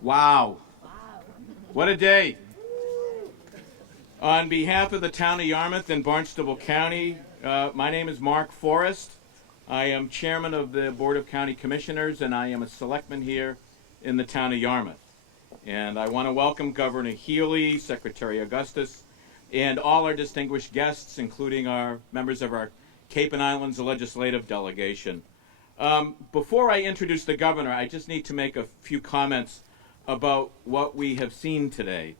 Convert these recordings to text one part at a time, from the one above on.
Wow. What a day. On behalf of the town of Yarmouth and Barnstable County, my name is Mark Forrest. I am chairman of the Board of County Commissioners, and I am a selectman here in the town of Yarmouth. And I want to welcome Governor Healy, Secretary Augustus, and all our distinguished guests, including our members of our Cape and Islands legislative delegation. Before I introduce the governor, I just need to make a few comments about what we have seen today.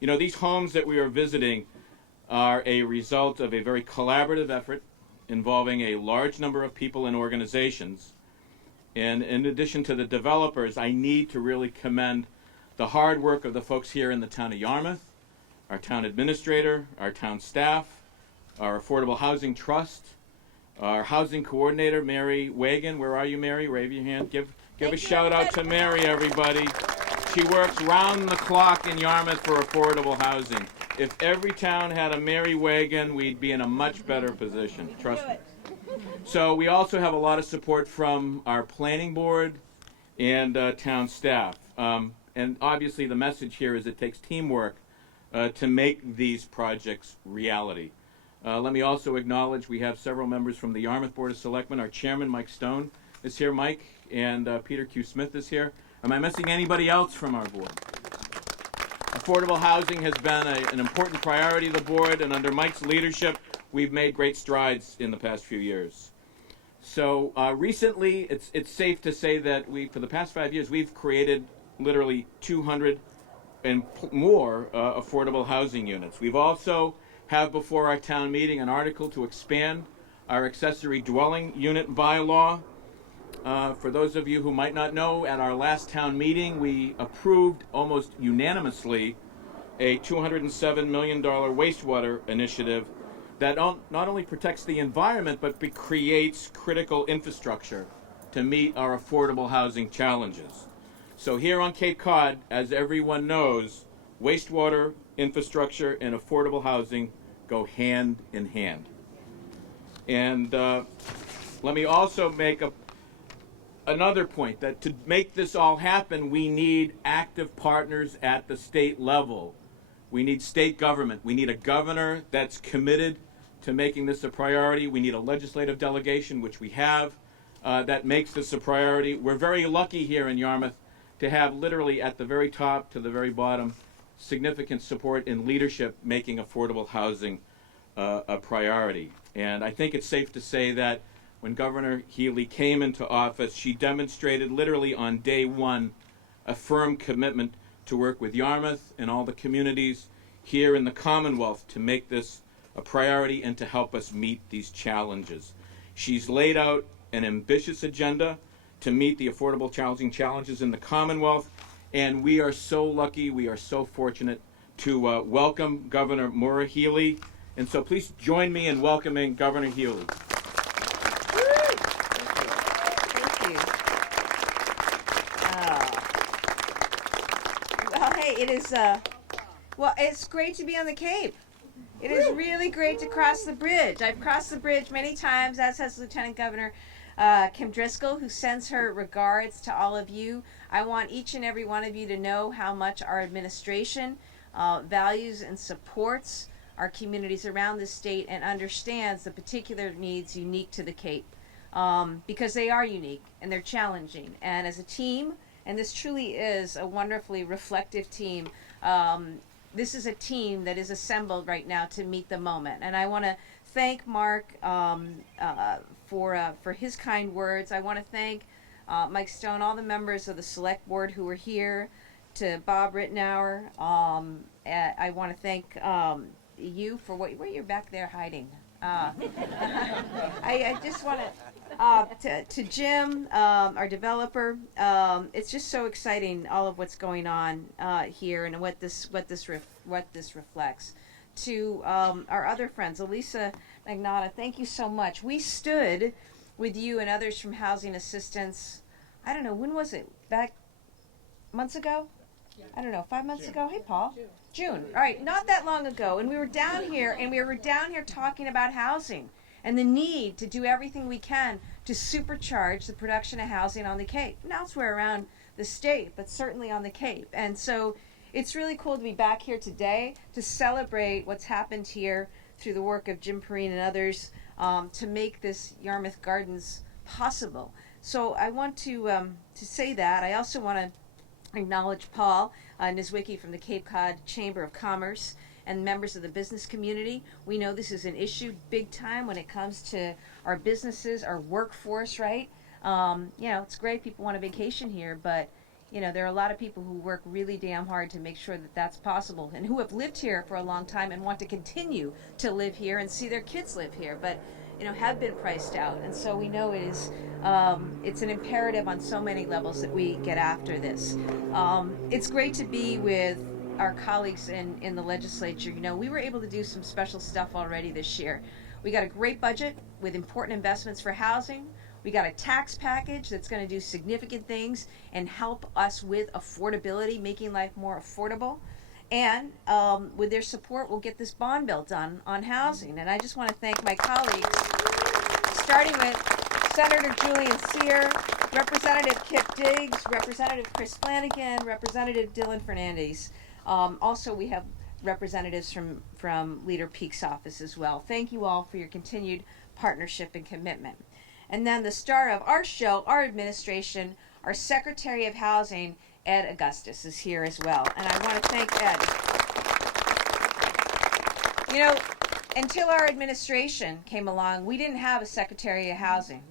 These homes that we are visiting are a result of a very collaborative effort involving a large number of people and organizations. And in addition to the developers, I need to really commend the hard work of the folks here in the town of Yarmouth, our town administrator, our town staff, our Affordable Housing Trust, our housing coordinator, Mary Wagon. Where are you, Mary? Wave your hand. Give a shout out to Mary, everybody. She works round the clock in Yarmouth for affordable housing. If every town had a Mary Wagon, we'd be in a much better position. Trust me. So we also have a lot of support from our planning board and town staff. And obviously the message here is it takes teamwork to make these projects reality. Let me also acknowledge we have several members from the Yarmouth Board of Selectmen. Our chairman, Mike Stone, is here. Mike, and Peter Q. Smith is here. Am I missing anybody else from our board? Affordable housing has been an important priority of the board, and under Mike's leadership, we've made great strides in the past few years. So recently, it's safe to say that for the past 5 years, we've created literally 200 and more affordable housing units. We've also have before our town meeting an article to expand our accessory dwelling unit bylaw. For those of you who might not know, at our last town meeting, we approved almost unanimously a $207 million wastewater initiative that not only protects the environment, but creates critical infrastructure to meet our affordable housing challenges. So here on Cape Cod, as everyone knows, wastewater infrastructure and affordable housing go hand in hand. And let me also make another point that to make this all happen, we need active partners at the state level. We need state government. We need a governor that's committed to making this a priority. We need a legislative delegation, which we have, that makes this a priority. We're very lucky here in Yarmouth to have literally at the very top to the very bottom significant support and leadership making affordable housing a priority. And I think it's safe to say that when Governor Healy came into office, she demonstrated literally on day one a firm commitment to work with Yarmouth and all the communities here in the Commonwealth to make this a priority and to help us meet these challenges. She's laid out an ambitious agenda to meet the affordable housing challenges in the Commonwealth, and we are so lucky, we are so fortunate to welcome Governor Maura Healy. And so please join me in welcoming Governor Healy. It is, it's great to be on the Cape. It is really great to cross the bridge. I've crossed the bridge many times, as has Lieutenant Governor Kim Driscoll, who sends her regards to all of you. I want each and every one of you to know how much our administration values and supports our communities around the state and understands the particular needs unique to the Cape, because they are unique and they're challenging. And as a team, and this truly is a wonderfully reflective team. This is a team that is assembled right now to meet the moment. And I want to thank Mark for his kind words. I want to thank Mike Stone, all the members of the Select Board who were here, to Bob Rittenauer. I want to thank you for where you're back there hiding. I just want to Jim, our developer. It's just so exciting, all of what's going on here and what this reflects. To our other friends, Elisa Magnata, thank you so much. We stood with you and others from Housing Assistance. I don't know, when was it? Back months ago? I don't know, 5 months ago? Hey, Paul. June. All right, not that long ago. And we were down here, talking about housing and the need to do everything we can to supercharge the production of housing on the Cape and elsewhere around the state, but certainly on the Cape. And so it's really cool to be back here today to celebrate what's happened here through the work of Jim Perrine and others to make this Yarmouth Gardens possible. So I want to say that. I also want to acknowledge Paul Nizwicki from the Cape Cod Chamber of Commerce and members of the business community. We know this is an issue big time when it comes to our businesses, our workforce, right? It's great people want a vacation here, but there are a lot of people who work really damn hard to make sure that that's possible and who have lived here for a long time and want to continue to live here and see their kids live here, but have been priced out. And so we know it's an imperative on so many levels that we get after this. It's great to be with our colleagues in the legislature. We were able to do some special stuff already this year. We got a great budget with important investments for housing. We got a tax package that's going to do significant things and help us with affordability, making life more affordable. And with their support, we'll get this bond bill done on housing. And I just want to thank my colleagues, starting with Senator Julian Sear, Representative Kip Diggs, Representative Chris Flanagan, Representative Dylan Fernandez. Also, we have representatives from Leader Peak's office as well. Thank you all for your continued partnership and commitment. And then the star of our show, our administration, our Secretary of Housing, Ed Augustus, is here as well. And I want to thank Ed. Until our administration came along, we didn't have a Secretary of Housing.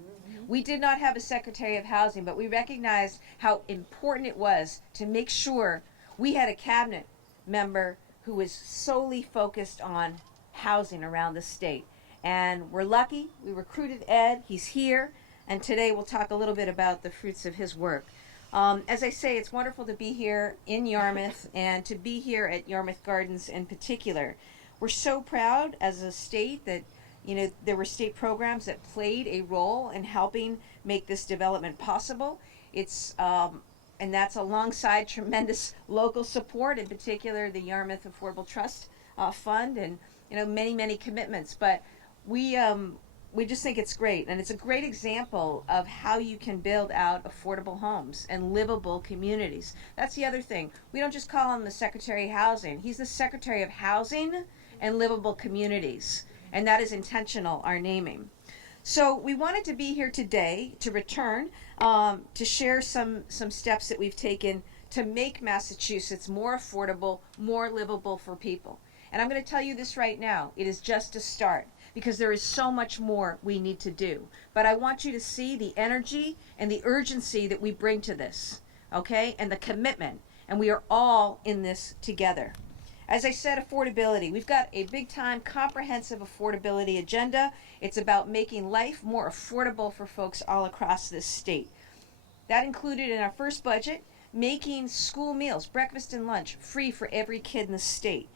We did not have a Secretary of Housing, but we recognized how important it was to make sure we had a cabinet member who was solely focused on housing around the state. And we're lucky. We recruited Ed. He's here. And today we'll talk a little bit about the fruits of his work. As I say, it's wonderful to be here in Yarmouth and to be here at Yarmouth Gardens in particular. We're so proud as a state that, there were state programs that played a role in helping make this development possible. And that's alongside tremendous local support, in particular the Yarmouth Affordable Trust Fund and, many, many commitments. But we just think it's great, and it's a great example of how you can build out affordable homes and livable communities. That's the other thing. We don't just call him the Secretary of Housing. He's the Secretary of Housing and Livable Communities, and that is intentional, our naming. So we wanted to be here today to return to share some steps that we've taken to make Massachusetts more affordable, more livable for people. And I'm going to tell you this right now. It is just a start, because there is so much more we need to do. But I want you to see the energy and the urgency that we bring to this, okay? And the commitment. And we are all in this together. As I said, affordability. We've got a big-time comprehensive affordability agenda. It's about making life more affordable for folks all across this state. That included in our first budget, making school meals, breakfast and lunch, free for every kid in the state.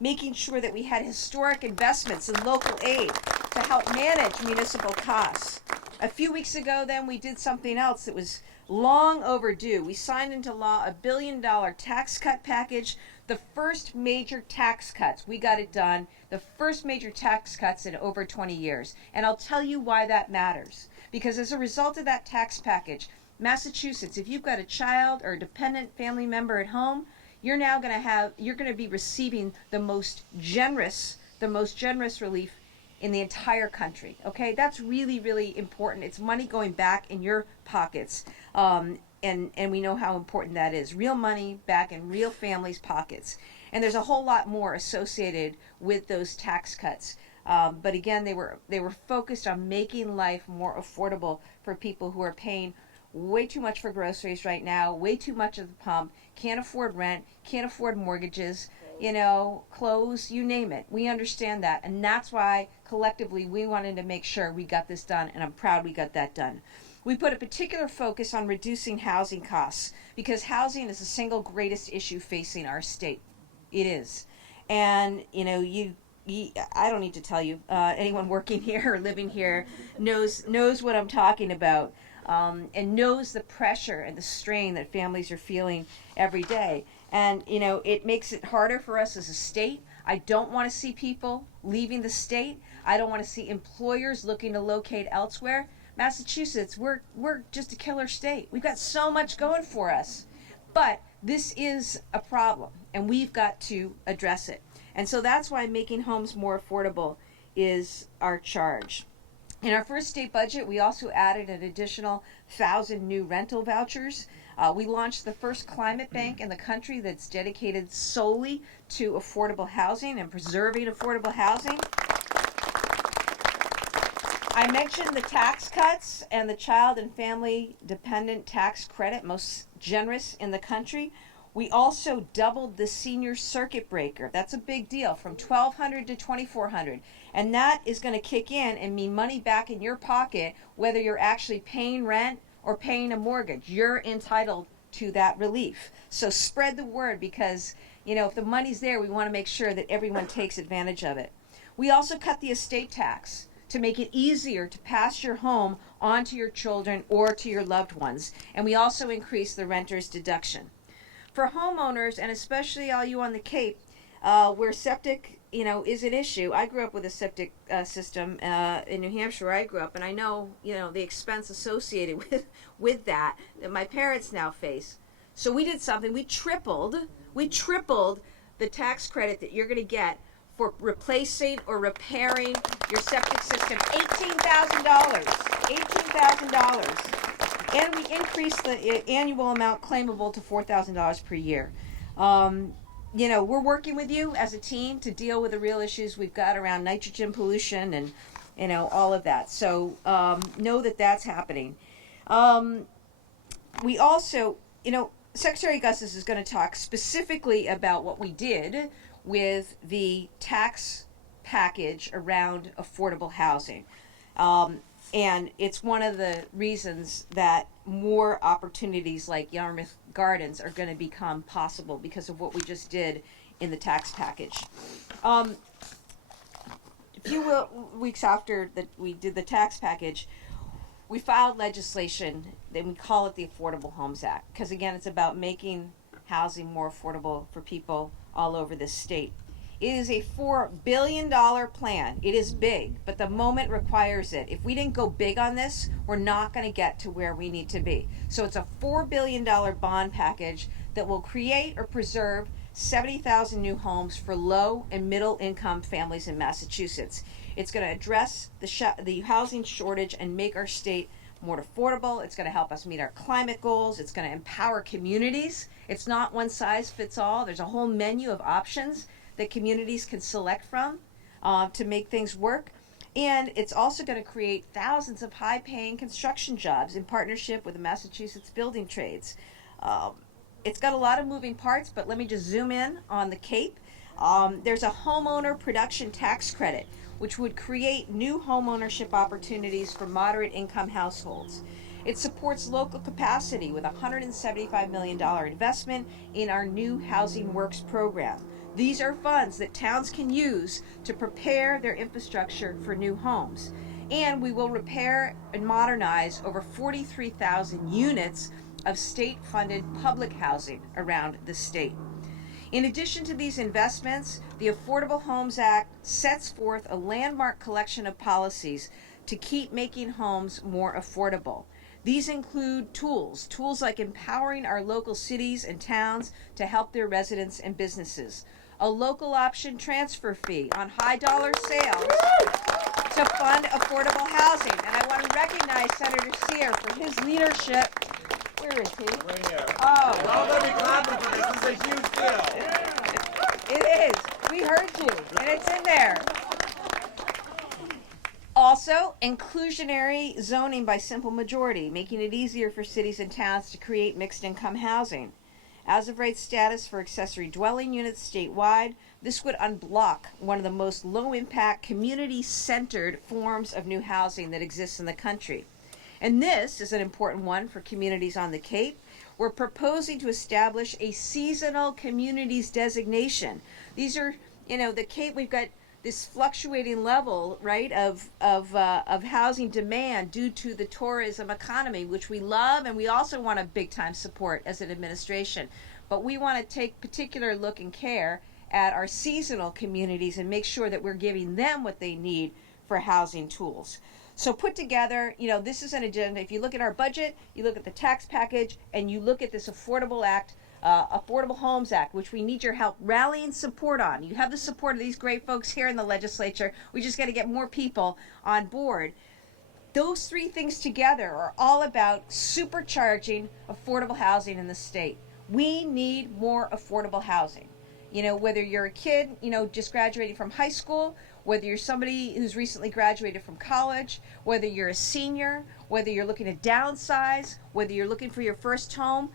Making sure that we had historic investments in local aid to help manage municipal costs. A few weeks ago, then, we did something else that was long overdue. We signed into law a $1 billion tax cut package, the first major tax cuts. We got it done, the first major tax cuts in over 20 years. And I'll tell you why that matters. Because as a result of that tax package, Massachusetts, if you've got a child or a dependent family member at home, you're going to be receiving the most generous relief in the entire country. Okay, that's really, really important. It's money going back in your pockets, and we know how important that is. Real money back in real families' pockets. And there's a whole lot more associated with those tax cuts. But again, they were focused on making life more affordable for people who are paying way too much for groceries right now, way too much at the pump, can't afford rent, can't afford mortgages, clothes, you name it. We understand that, and that's why collectively we wanted to make sure we got this done, and I'm proud we got that done. We put a particular focus on reducing housing costs because housing is the single greatest issue facing our state. It is. And, I don't need to tell you, anyone working here or living here knows what I'm talking about. And knows the pressure and the strain that families are feeling every day. And, it makes it harder for us as a state. I don't want to see people leaving the state. I don't want to see employers looking to locate elsewhere. Massachusetts, we're just a killer state. We've got so much going for us. But this is a problem, and we've got to address it. And so that's why making homes more affordable is our charge. In our first state budget, we also added an additional 1,000 new rental vouchers. We launched the first climate bank in the country that's dedicated solely to affordable housing and preserving affordable housing. I mentioned the tax cuts and the child and family dependent tax credit, most generous in the country. We also doubled the senior circuit breaker. That's a big deal, from $1,200 to $2,400. And that is going to kick in and mean money back in your pocket, whether you're actually paying rent or paying a mortgage. You're entitled to that relief. So spread the word, because, if the money's there, we want to make sure that everyone takes advantage of it. We also cut the estate tax to make it easier to pass your home on to your children or to your loved ones. And we also increased the renter's deduction. For homeowners, and especially all you on the Cape, where septic, is an issue. I grew up with a septic system in New Hampshire where I grew up, and I know, the expense associated with that my parents now face. So we did something. We tripled the tax credit that you're going to get for replacing or repairing your septic system. $18,000. And we increased the annual amount claimable to $4,000 per year. We're working with you as a team to deal with the real issues we've got around nitrogen pollution and, all of that. So know that that's happening. We also, Secretary Augustus is going to talk specifically about what we did with the tax package around affordable housing. And it's one of the reasons that more opportunities like Yarmouth Gardens are going to become possible because of what we just did in the tax package. A few weeks after that we did the tax package, we filed legislation, and we call it the Affordable Homes Act, because again, it's about making housing more affordable for people all over this state. It is a $4 billion plan. It is big, but the moment requires it. If we didn't go big on this, we're not going to get to where we need to be. So it's a $4 billion bond package that will create or preserve 70,000 new homes for low and middle income families in Massachusetts. It's going to address the housing shortage and make our state more affordable. It's going to help us meet our climate goals. It's going to empower communities. It's not one size fits all. There's a whole menu of options that communities can select from to make things work. And it's also going to create thousands of high-paying construction jobs in partnership with the Massachusetts Building Trades. It's got a lot of moving parts, but let me just zoom in on the Cape. There's a homeowner production tax credit, which would create new homeownership opportunities for moderate income households. It supports local capacity with a $175 million investment in our new Housing Works program. These are funds that towns can use to prepare their infrastructure for new homes. And we will repair and modernize over 43,000 units of state-funded public housing around the state. In addition to these investments, the Affordable Homes Act sets forth a landmark collection of policies to keep making homes more affordable. These include tools like empowering our local cities and towns to help their residents and businesses, a local option transfer fee on high dollar sales to fund affordable housing. And I want to recognize Senator Sear for his leadership. Where is he? Right here. Oh. We're all going to be clapping for this. This is a huge deal. It is. We heard you, and it's in there. Also, inclusionary zoning by simple majority, making it easier for cities and towns to create mixed income housing. As of right status for accessory dwelling units statewide, this would unblock one of the most low-impact, community-centered forms of new housing that exists in the country. And this is an important one for communities on the Cape. We're proposing to establish a seasonal communities designation. These are, the Cape, we've got this fluctuating level, right, of housing demand due to the tourism economy, which we love, and we also want to big-time support as an administration. But we want to take particular look and care at our seasonal communities and make sure that we're giving them what they need for housing tools. So put together, this is an agenda. If you look at our budget, you look at the tax package, and you look at this Affordable Homes Act, which we need your help rallying support on. You have the support of these great folks here in the legislature. We just got to get more people on board. Those three things together are all about supercharging affordable housing in the state. We need more affordable housing. Whether you're a kid, just graduating from high school, whether you're somebody who's recently graduated from college, whether you're a senior, whether you're looking to downsize, whether you're looking for your first home,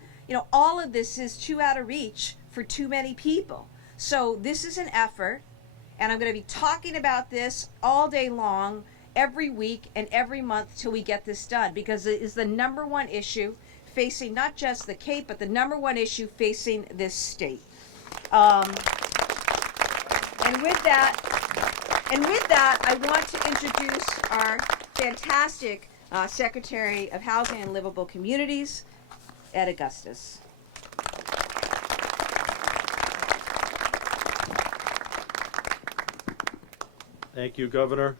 all of this is too out of reach for too many people. So this is an effort, and I'm going to be talking about this all day long, every week and every month till we get this done, because it is the number one issue facing not just the Cape, but the number one issue facing this state. And with that, I want to introduce our fantastic Secretary of Housing and Livable Communities, Ed Augustus. Thank you, Governor.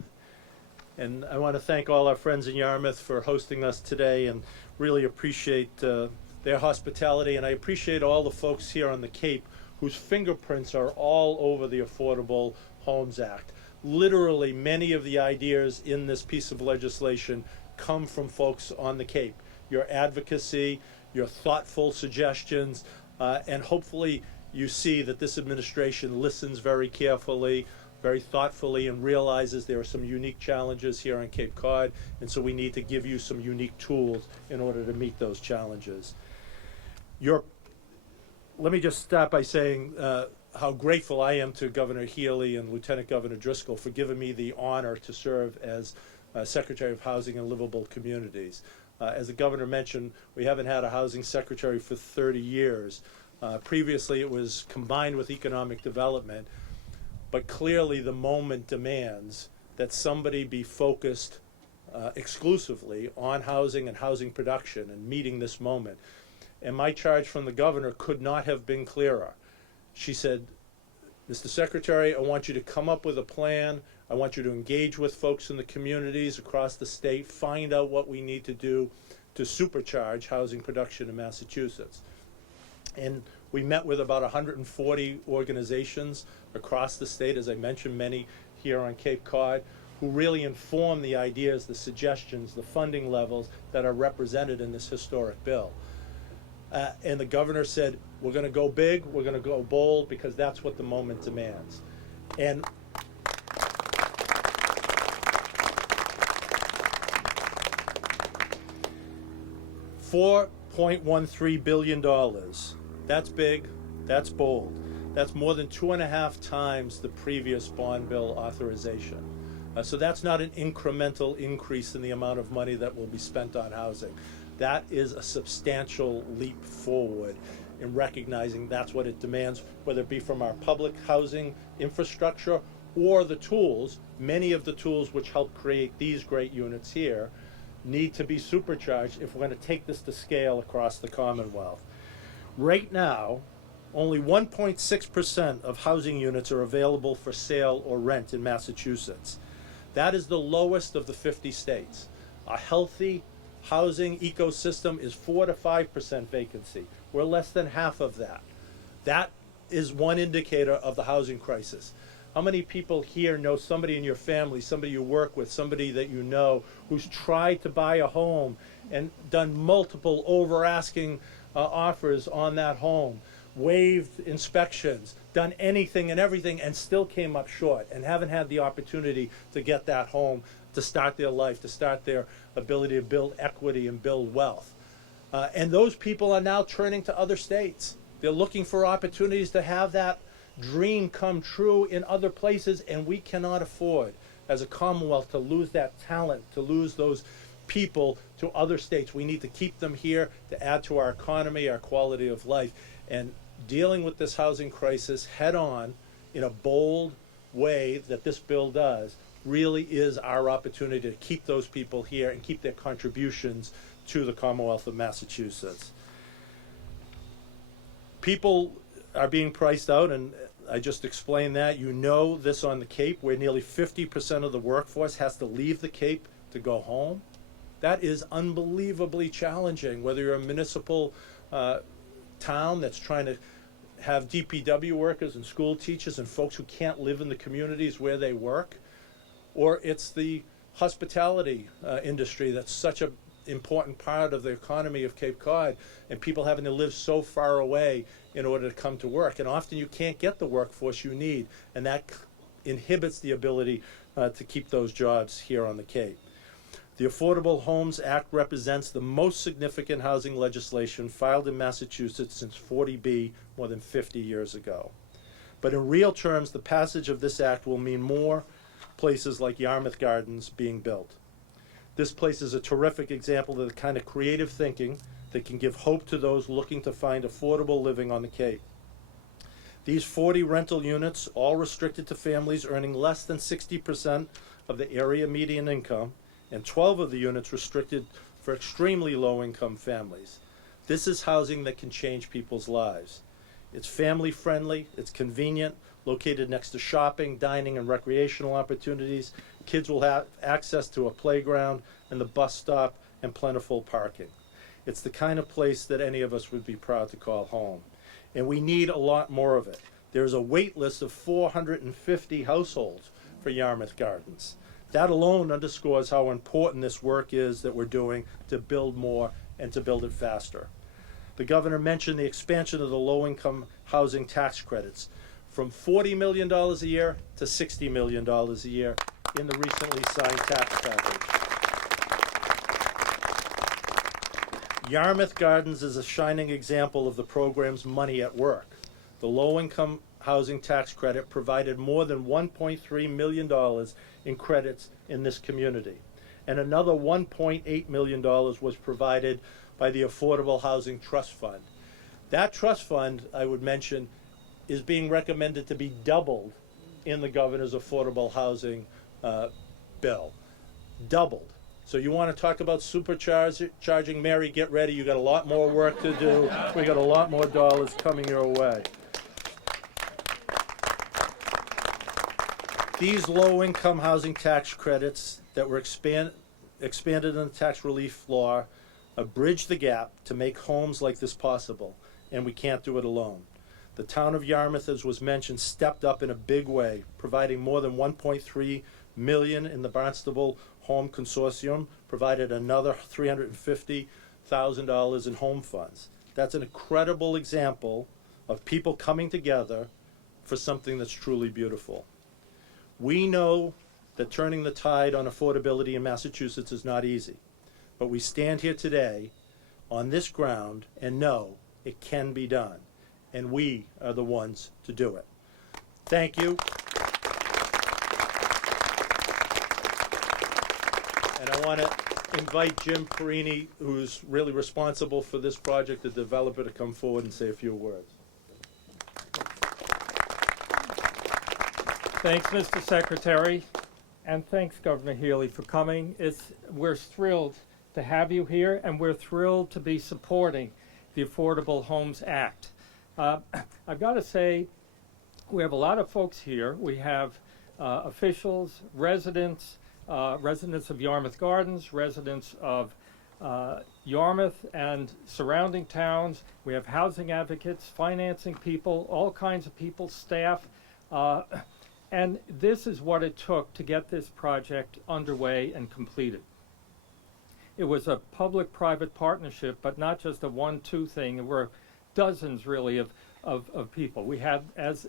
And I want to thank all our friends in Yarmouth for hosting us today, and really appreciate their hospitality. And I appreciate all the folks here on the Cape whose fingerprints are all over the Affordable Homes Act. Literally, many of the ideas in this piece of legislation come from folks on the Cape. Your advocacy, your thoughtful suggestions, and hopefully you see that this administration listens very carefully, very thoughtfully, and realizes there are some unique challenges here on Cape Cod, and so we need to give you some unique tools in order to meet those challenges. Let me just start by saying how grateful I am to Governor Healy and Lieutenant Governor Driscoll for giving me the honor to serve as Secretary of Housing and Livable Communities. As the Governor mentioned, we haven't had a housing secretary for 30 years. Previously it was combined with economic development, but clearly the moment demands that somebody be focused exclusively on housing and housing production and meeting this moment. And my charge from the Governor could not have been clearer. She said, Mr. Secretary, I want you to come up with a plan. I want you to engage with folks in the communities across the state, find out what we need to do to supercharge housing production in Massachusetts. And we met with about 140 organizations across the state, as I mentioned, many here on Cape Cod, who really inform the ideas, the suggestions, the funding levels that are represented in this historic bill. And the Governor said, we're going to go big, we're going to go bold, because that's what the moment demands. And $4.13 billion. That's big, that's bold. That's more than 2.5 times the previous bond bill authorization. So that's not an incremental increase in the amount of money that will be spent on housing. That is a substantial leap forward in recognizing that's what it demands, whether it be from our public housing infrastructure or the tools. Many of the tools which help create these great units here need to be supercharged if we're going to take this to scale across the Commonwealth. Right now, only 1.6% of housing units are available for sale or rent in Massachusetts. That is the lowest of the 50 states. A healthy housing ecosystem is 4 to 5% vacancy. We're less than half of that. That is one indicator of the housing crisis. How many people here know somebody in your family, somebody you work with, somebody that you know, who's tried to buy a home and done multiple over-asking offers on that home, waived inspections, done anything and everything, and still came up short and haven't had the opportunity to get that home, to start their life, to start their ability to build equity and build wealth? And those people are now turning to other states. They're looking for opportunities to have that dream come true in other places, and we cannot afford as a Commonwealth to lose that talent, to lose those people to other states. We need to keep them here to add to our economy, our quality of life. And dealing with this housing crisis head on in a bold way that this bill does really is our opportunity to keep those people here and keep their contributions to the Commonwealth of Massachusetts. People are being priced out, and I just explained that. You know this on the Cape, where nearly 50% of the workforce has to leave the Cape to go home. That is unbelievably challenging, whether you're a municipal town that's trying to have DPW workers and school teachers and folks who can't live in the communities where they work, or it's the hospitality industry that's such an important part of the economy of Cape Cod, and people having to live so far away in order to come to work. And often you can't get the workforce you need, and that inhibits the ability to keep those jobs here on the Cape. The Affordable Homes Act represents the most significant housing legislation filed in Massachusetts since 40B more than 50 years ago. But in real terms, the passage of this act will mean more places like Yarmouth Gardens being built. This place is a terrific example of the kind of creative thinking that can give hope to those looking to find affordable living on the Cape. These 40 rental units, all restricted to families earning less than 60% of the area median income, and 12 of the units restricted for extremely low-income families. This is housing that can change people's lives. It's family-friendly, it's convenient, located next to shopping, dining, and recreational opportunities. Kids will have access to a playground and the bus stop and plentiful parking. It's the kind of place that any of us would be proud to call home. And we need a lot more of it. There's a wait list of 450 households for Yarmouth Gardens. That alone underscores how important this work is that we're doing to build more and to build it faster. The governor mentioned the expansion of the low-income housing tax credits from $40 million a year to $60 million a year in the recently signed tax package. Yarmouth Gardens is a shining example of the program's money at work. The low-income housing tax credit provided more than $1.3 million in credits in this community. And another $1.8 million was provided by the Affordable Housing Trust Fund. That trust fund, I would mention, is being recommended to be doubled in the governor's affordable housing bill. Doubled. So you want to talk about supercharging? Mary, get ready. You got a lot more work to do. We got a lot more dollars coming your way. These low-income housing tax credits that were expanded in the tax relief law bridge the gap to make homes like this possible, and we can't do it alone. The town of Yarmouth, as was mentioned, stepped up in a big way, providing more than $1.3 million in the Barnstable Home Consortium, provided another $350,000 in home funds. That's an incredible example of people coming together for something that's truly beautiful. We know that turning the tide on affordability in Massachusetts is not easy, but we stand here today on this ground and know it can be done, and we are the ones to do it. Thank you. And I want to invite Jim Perini, who's really responsible for this project, the developer, to come forward and say a few words. Thanks, Mr. Secretary, and thanks, Governor Healy, for coming. We're thrilled to have you here, and we're thrilled to be supporting the Affordable Homes Act. I've got to say, we have a lot of folks here. We have officials, residents of Yarmouth Gardens, residents of Yarmouth and surrounding towns. We have housing advocates, financing people, all kinds of people, staff. And this is what it took to get this project underway and completed. It was a public-private partnership, but not just a 1-2 thing. There were dozens, really, of people. We had, as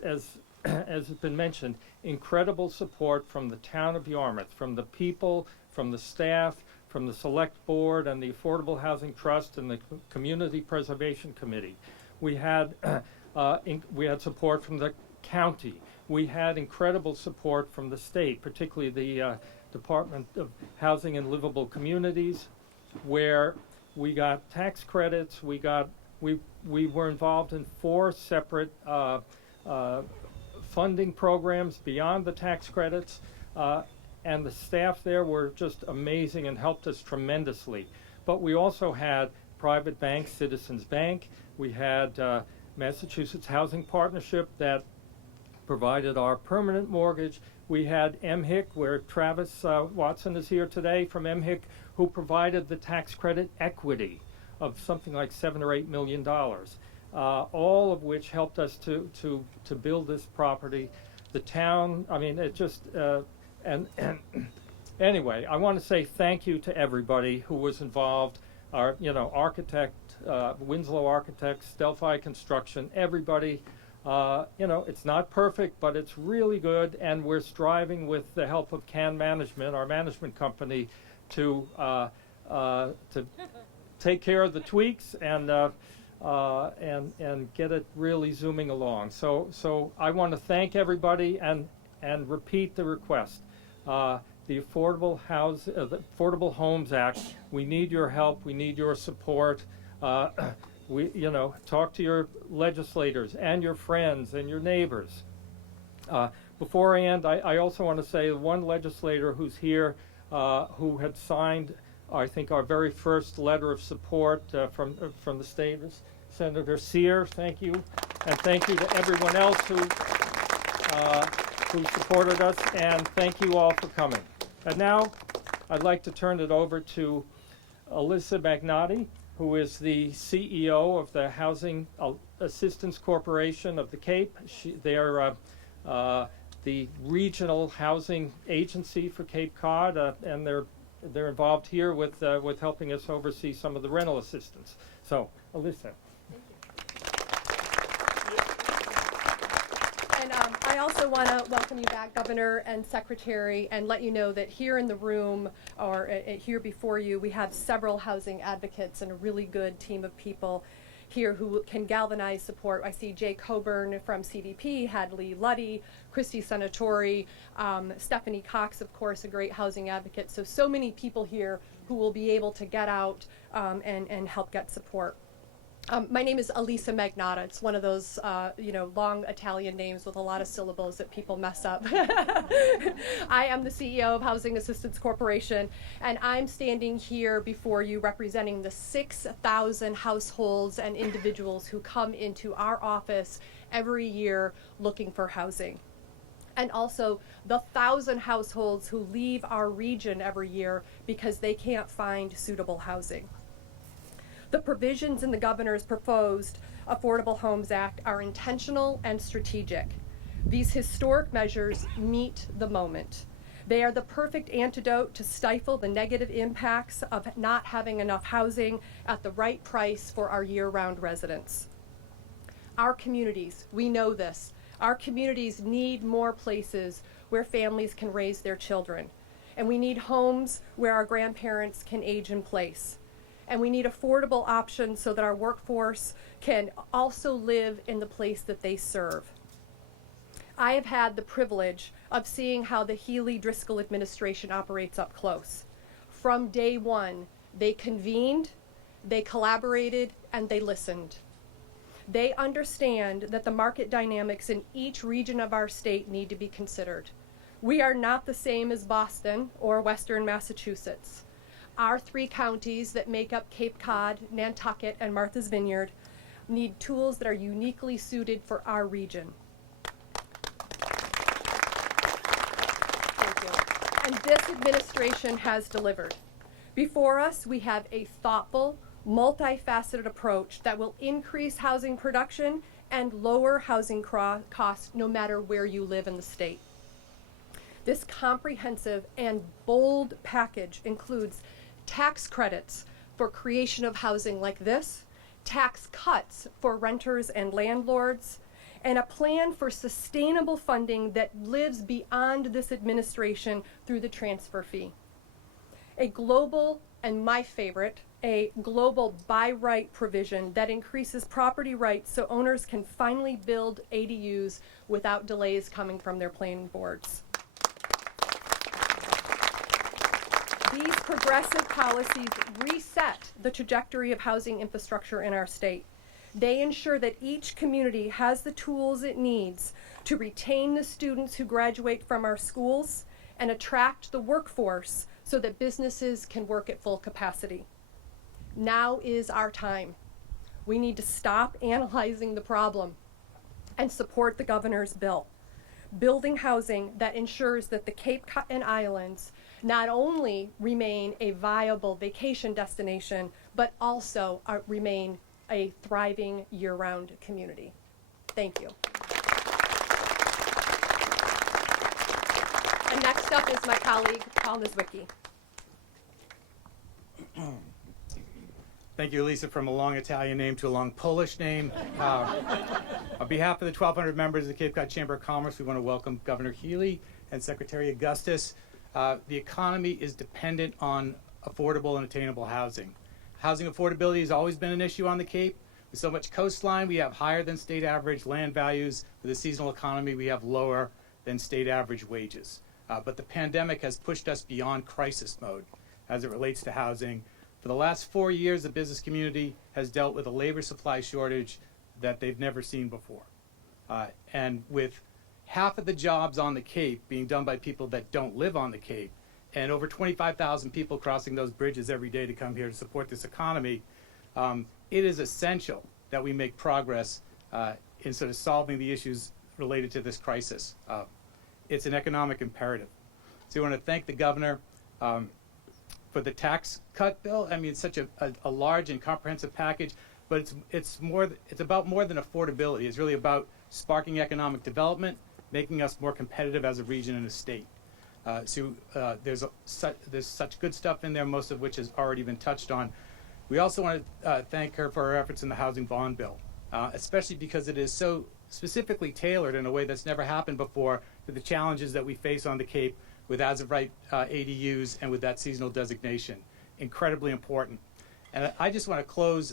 has been mentioned, incredible support from the town of Yarmouth, from the people, from the staff, from the Select Board and the Affordable Housing Trust and the Community Preservation Committee. We had support from the county. We had incredible support from the state, particularly the Department of Housing and Livable Communities, where we got tax credits. We were involved in 4 separate funding programs beyond the tax credits, and the staff there were just amazing and helped us tremendously. But we also had private banks, Citizens Bank. We had Massachusetts Housing Partnership that provided our permanent mortgage. We had MHIC, where Travis Watson is here today from MHIC, who provided the tax credit equity of something like $7 or $8 million, all of which helped us to build this property. The town, I mean, it just, and anyway, I want to say thank you to everybody who was involved. Our, architect, Winslow Architects, Delphi Construction, everybody. It's not perfect, but it's really good, and we're striving with the help of Can Management, our management company, to take care of the tweaks and get it really zooming along. So I want to thank everybody and repeat the request. The Affordable Homes Act. We need your help. We need your support. Talk to your legislators and your friends and your neighbors. Before I end, I also want to say one legislator who's here who had signed, I think, our very first letter of support from the state, Senator Sear. Thank you, and thank you to everyone else who supported us, and thank you all for coming. And now, I'd like to turn it over to Alyssa Magnotti, who is the CEO of the Housing Assistance Corporation of the Cape. They are the regional housing agency for Cape Cod, and they're involved here with helping us oversee some of the rental assistance. So, Alyssa. And I also want to welcome you back, Governor and Secretary, and let you know that here in the room, or here before you, we have several housing advocates and a really good team of people here who can galvanize support. I see Jay Coburn from CDP, Hadley Luddy, Christy Senatori, Stephanie Cox, of course, a great housing advocate. So many people here who will be able to get out and help get support. My name is Elisa Magnotta. It's one of those, long Italian names with a lot of syllables that people mess up. I am the CEO of Housing Assistance Corporation, and I'm standing here before you representing the 6,000 households and individuals who come into our office every year looking for housing. And also the 1,000 households who leave our region every year because they can't find suitable housing. The provisions in the governor's proposed Affordable Homes Act are intentional and strategic. These historic measures meet the moment. They are the perfect antidote to stifle the negative impacts of not having enough housing at the right price for our year-round residents. Our communities, we know this, our communities need more places where families can raise their children. And we need homes where our grandparents can age in place. And we need affordable options so that our workforce can also live in the place that they serve. I have had the privilege of seeing how the Healy-Driscoll administration operates up close. From day one, they convened, they collaborated, and they listened. They understand that the market dynamics in each region of our state need to be considered. We are not the same as Boston or Western Massachusetts. Our 3 counties that make up Cape Cod, Nantucket, and Martha's Vineyard need tools that are uniquely suited for our region. Thank you. And this administration has delivered. Before us, we have a thoughtful, multifaceted approach that will increase housing production and lower housing costs no matter where you live in the state. This comprehensive and bold package includes tax credits for creation of housing like this, tax cuts for renters and landlords, and a plan for sustainable funding that lives beyond this administration through the transfer fee. A global, and my favorite, a global by right provision that increases property rights so owners can finally build ADUs without delays coming from their planning boards. These progressive policies reset the trajectory of housing infrastructure in our state. They ensure that each community has the tools it needs to retain the students who graduate from our schools and attract the workforce so that businesses can work at full capacity. Now is our time. We need to stop analyzing the problem and support the governor's bill. building housing that ensures that the Cape Cod and Islands not only remain a viable vacation destination, but also remain a thriving year-round community. Thank you. And next up is my colleague, Paul Nizwicki. Thank you, Lisa, from a long Italian name to a long Polish name. On behalf of the 1,200 members of the Cape Cod Chamber of Commerce, we want to welcome Governor Healy and Secretary Augustus. The economy is dependent on affordable and attainable housing. Housing affordability has always been an issue on the Cape. With so much coastline, we have higher than state average land values. With a seasonal economy, we have lower than state average wages. But the pandemic has pushed us beyond crisis mode as it relates to housing. For the last 4 years, the business community has dealt with a labor supply shortage that they've never seen before. And with half of the jobs on the Cape being done by people that don't live on the Cape, and over 25,000 people crossing those bridges every day to come here to support this economy, it is essential that we make progress in sort of solving the issues related to this crisis. It's an economic imperative. So we want to thank the governor for the tax cut bill. I mean, it's such a large and comprehensive package, but it's about more than affordability. It's really about sparking economic development, making us more competitive as a region and a state. There's such good stuff in there, most of which has already been touched on. We also want to thank her for her efforts in the housing bond bill, especially because it is so specifically tailored in a way that's never happened before to the challenges that we face on the Cape with as-of-right ADUs and with that seasonal designation. Incredibly important. And I just want to close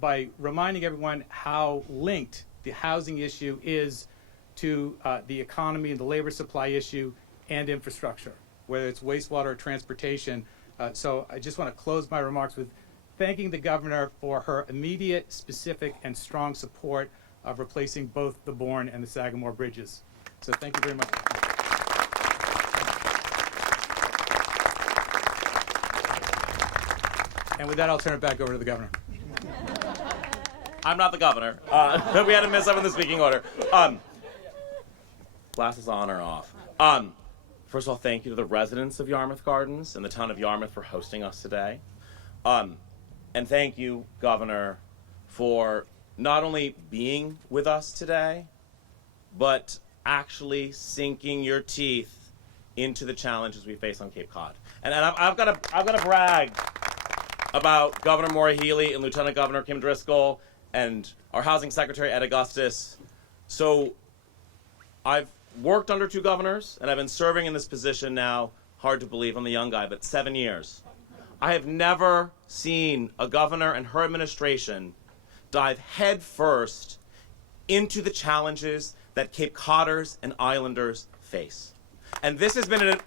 by reminding everyone how linked the housing issue is to the economy and the labor supply issue and infrastructure, whether it's wastewater or transportation. So I just want to close my remarks with thanking the governor for her immediate, specific, and strong support of replacing both the Bourne and the Sagamore bridges. So thank you very much. And with that, I'll turn it back over to the governor. I'm not the governor. We had to miss up in the speaking order. Glasses on or off. First of all, thank you to the residents of Yarmouth Gardens and the town of Yarmouth for hosting us today. And thank you, Governor, for not only being with us today, but actually sinking your teeth into the challenges we face on Cape Cod. And I've got to brag about Governor Maura Healy and Lieutenant Governor Kim Driscoll and our Housing Secretary Ed Augustus. So I've worked under two governors, and I've been serving in this position now, hard to believe, I'm the young guy, but 7 years. I have never seen a governor and her administration dive headfirst into the challenges that Cape Codders and Islanders face. And this has been an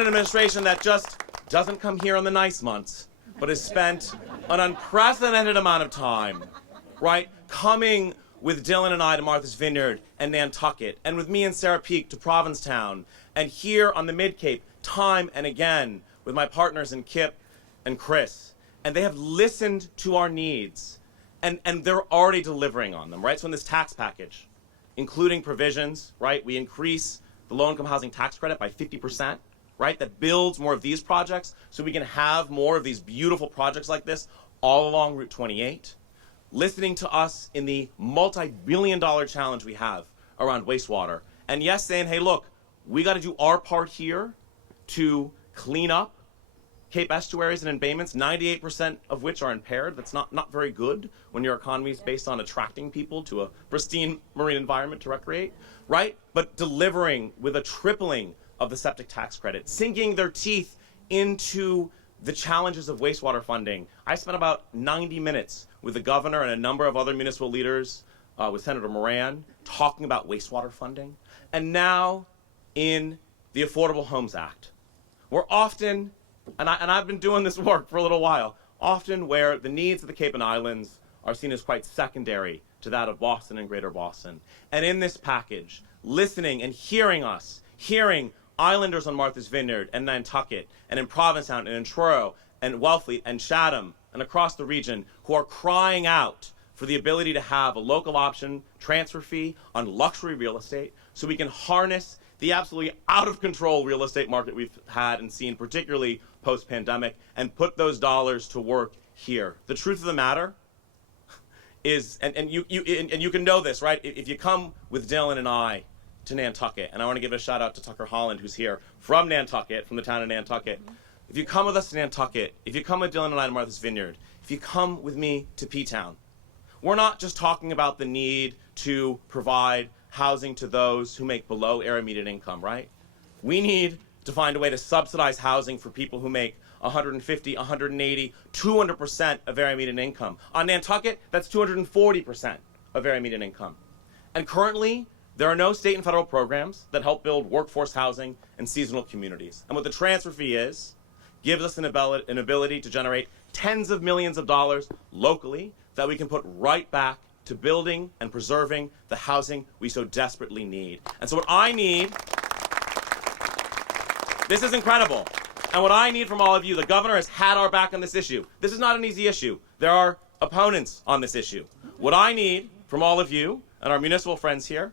administration that just doesn't come here in the nice months, but has spent an unprecedented amount of time, right, coming with Dylan and I to Martha's Vineyard and Nantucket, and with me and Sarah Peak to Provincetown, and here on the Mid-Cape, time and again, with my partners in Kip and Chris. And they have listened to our needs, and they're already delivering on them, right? So in this tax package, including provisions, right, we increase the low-income housing tax credit by 50%, right? That builds more of these projects so we can have more of these beautiful projects like this all along Route 28. Listening to us in the multi-billion-dollar challenge we have around wastewater. And yes, saying, hey, look, we got to do our part here to clean up Cape estuaries and embayments, 98% of which are impaired. That's not very good when your economy is based on attracting people to a pristine marine environment to recreate, right? But delivering with a tripling of the septic tax credit, sinking their teeth into the challenges of wastewater funding. I spent about 90 minutes with the governor and a number of other municipal leaders, with Senator Moran, talking about wastewater funding. And now in the Affordable Homes Act, we're often, and I've been doing this work for a little while, often where the needs of the Cape and Islands are seen as quite secondary to that of Boston and Greater Boston. And in this package, listening and hearing us, hearing Islanders on Martha's Vineyard and Nantucket and in Provincetown and in Truro and Wellfleet and Chatham and across the region who are crying out for the ability to have a local option transfer fee on luxury real estate so we can harness the absolutely out of control real estate market we've had and seen, particularly post-pandemic, and put those dollars to work here. The truth of the matter is, and you can know this, right? If you come with Dylan and I to Nantucket, and I want to give a shout out to Tucker Holland, who's here from Nantucket, from the town of Nantucket. If you come with us to Nantucket, if you come with Dylan and I to Martha's Vineyard, if you come with me to P-Town, we're not just talking about the need to provide housing to those who make below area median income, right? We need to find a way to subsidize housing for people who make 150, 180, 200% of area median income. On Nantucket, that's 240% of area median income. And currently, there are no state and federal programs that help build workforce housing and seasonal communities. And what the transfer fee is, gives us an ability to generate tens of millions of dollars locally that we can put right back to building and preserving the housing we so desperately need. And so what I need, this is incredible. And what I need from all of you, the governor has had our back on this issue. This is not an easy issue. There are opponents on this issue. What I need from all of you and our municipal friends here,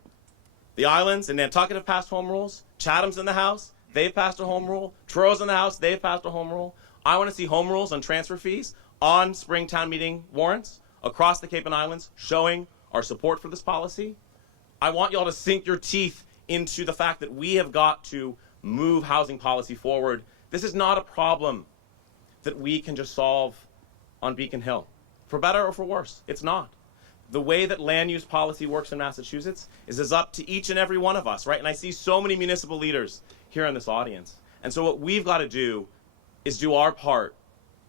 the islands and Nantucket have passed home rules. Chatham's in the House. They've passed a home rule. Truro in the House. They've passed a home rule. I want to see home rules on transfer fees on spring town meeting warrants across the Cape and Islands showing our support for this policy. I want y'all to sink your teeth into the fact that we have got to move housing policy forward. This is not a problem that we can just solve on Beacon Hill, for better or for worse. It's not. The way that land use policy works in Massachusetts is up to each and every one of us, right? And I see so many municipal leaders here in this audience. And so what we've got to do is do our part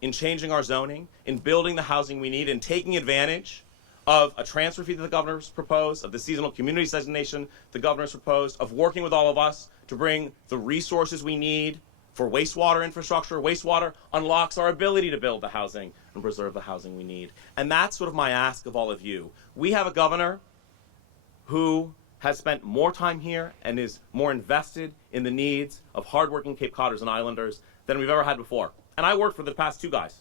in changing our zoning, in building the housing we need, in taking advantage of a transfer fee that the governor's proposed, of the seasonal community designation the governor's proposed, of working with all of us to bring the resources we need for wastewater infrastructure. Wastewater unlocks our ability to build the housing and preserve the housing we need. And that's sort of my ask of all of you. We have a governor who has spent more time here and is more invested in the needs of hardworking Cape Codders and Islanders than we've ever had before. And I worked for the past two guys.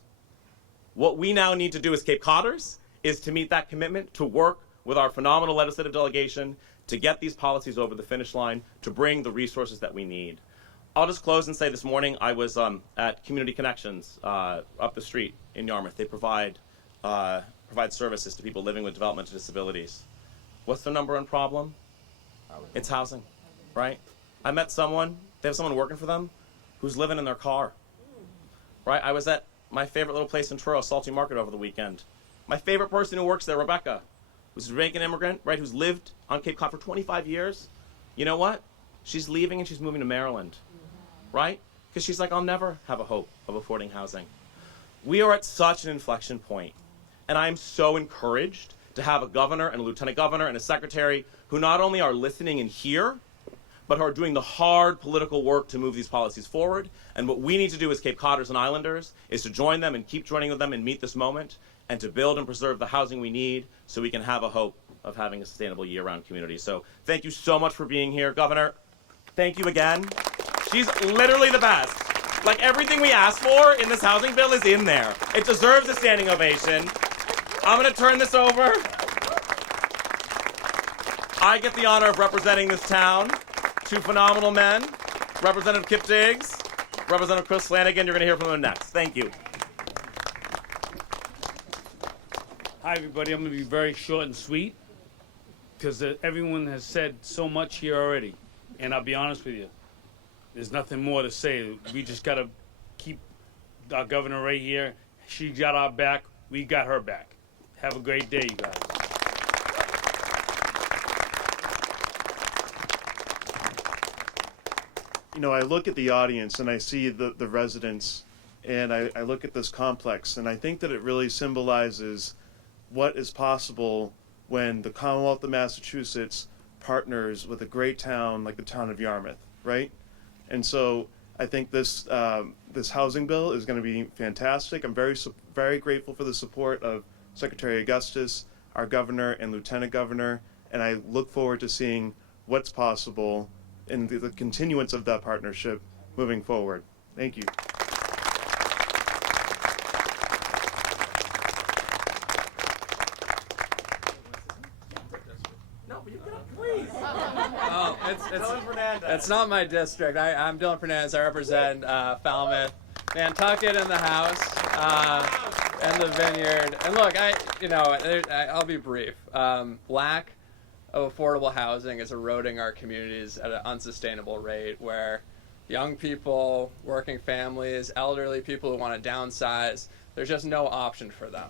What we now need to do as Cape Codders is to meet that commitment, to work with our phenomenal legislative delegation to get these policies over the finish line, to bring the resources that we need. I'll just close and say this morning I was at Community Connections up the street in Yarmouth. They provide services to people living with developmental disabilities. What's the number one problem? It's housing, right? I met someone, they have someone working for them who's living in their car, right? I was at my favorite little place in Truro, Salty Market, over the weekend. My favorite person who works there, Rebecca, who's a Jamaican immigrant, right, who's lived on Cape Cod for 25 years. You know what? She's leaving and she's moving to Maryland, right? Because she's like, I'll never have a hope of affording housing. We are at such an inflection point, and I'm so encouraged to have a governor and a lieutenant governor and a secretary who not only are listening and hear, but who are doing the hard political work to move these policies forward. And what we need to do as Cape Codders and Islanders is to join them and keep joining with them and meet this moment and to build and preserve the housing we need so we can have a hope of having a sustainable year-round community. So thank you so much for being here, Governor. Thank you again. She's literally the best. Like, everything we asked for in this housing bill is in there. It deserves a standing ovation. I'm going to turn this over. I get the honor of representing this town. Two phenomenal men, Representative Kip Diggs, Representative Chris Flanagan. You're going to hear from them next. Thank you. Hi, everybody. I'm going to be very short and sweet because everyone has said so much here already. And I'll be honest with you, there's nothing more to say. We just got to keep our governor right here. She got our back. We got her back. Have a great day, you guys. You know, I look at the audience and I see the residents, and I look at this complex, and I think that it really symbolizes what is possible when the Commonwealth of Massachusetts partners with a great town like the town of Yarmouth, right? And so I think this this housing bill is going to be fantastic. I'm very grateful for the support of Secretary Augustus, our governor and lieutenant governor, and I look forward to seeing what's possible in the continuance of that partnership moving forward. Thank you. it's not my district. I'm Dylan Fernandez. I represent Falmouth, Nantucket in the house, and the vineyard. And look, I'll be brief. Lack of affordable housing is eroding our communities at an unsustainable rate, where young people, working families, elderly people who want to downsize, there's just no option for them.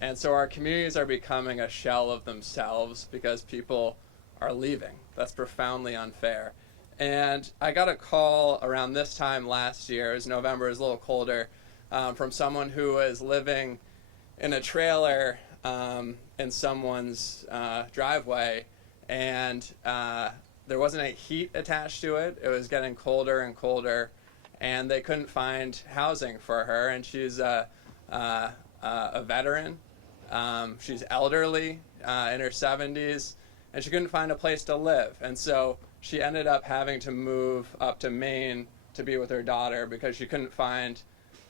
And so our communities are becoming a shell of themselves because people are leaving. That's profoundly unfair. And I got a call around this time last year, it was November, it was a little colder, from someone who was living in a trailer in someone's driveway, and there wasn't any heat attached to it. It was getting colder and colder, and they couldn't find housing for her. And she's a veteran. She's elderly, in her 70s, and she couldn't find a place to live. And so she ended up having to move up to Maine to be with her daughter because she couldn't find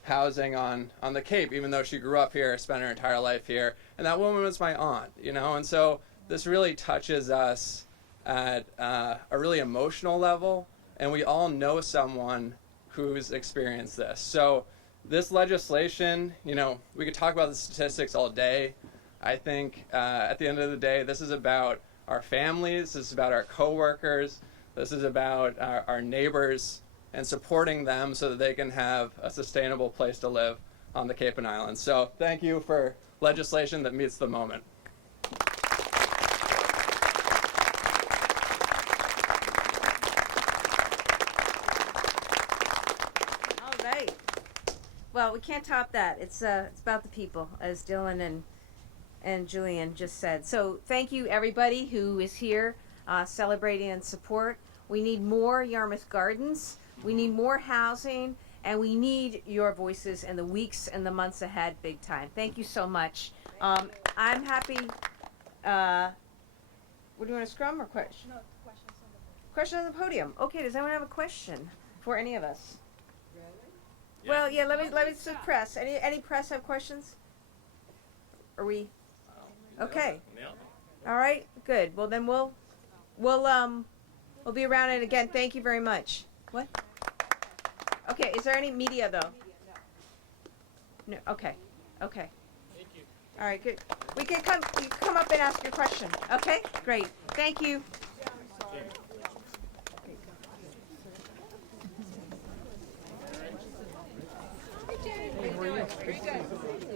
housing on the Cape, even though she grew up here, spent her entire life here. And that woman was my aunt, and so this really touches us at a really emotional level, and we all know someone who's experienced this. So this legislation, we could talk about the statistics all day. I think at the end of the day, this is about our families, this is about our coworkers, this is about our neighbors, and supporting them so that they can have a sustainable place to live on the Cape and Islands. So thank you for legislation that meets the moment. All right. Well, we can't top that. It's about the people, as Dylan and Julian just said. So thank you, everybody who is here celebrating and support. We need more Yarmouth Gardens. We need more housing, and we need your voices in the weeks and the months ahead big time. Thank you so much. I'm happy. What do you want to scrum or question? No, questions on the podium. Question on the podium. Okay, does anyone have a question for any of us? Really? Yeah. Well, yeah, let me see press. Any press have questions? Are we? Okay. All right, good. Well, then we'll be around, and again, thank you very much. What? Okay, is there any media though? No. Okay. Okay. Thank you. All right, good. You can come up and ask your question. Okay, great. Thank you. Hi, Jen. How you doing? Very good.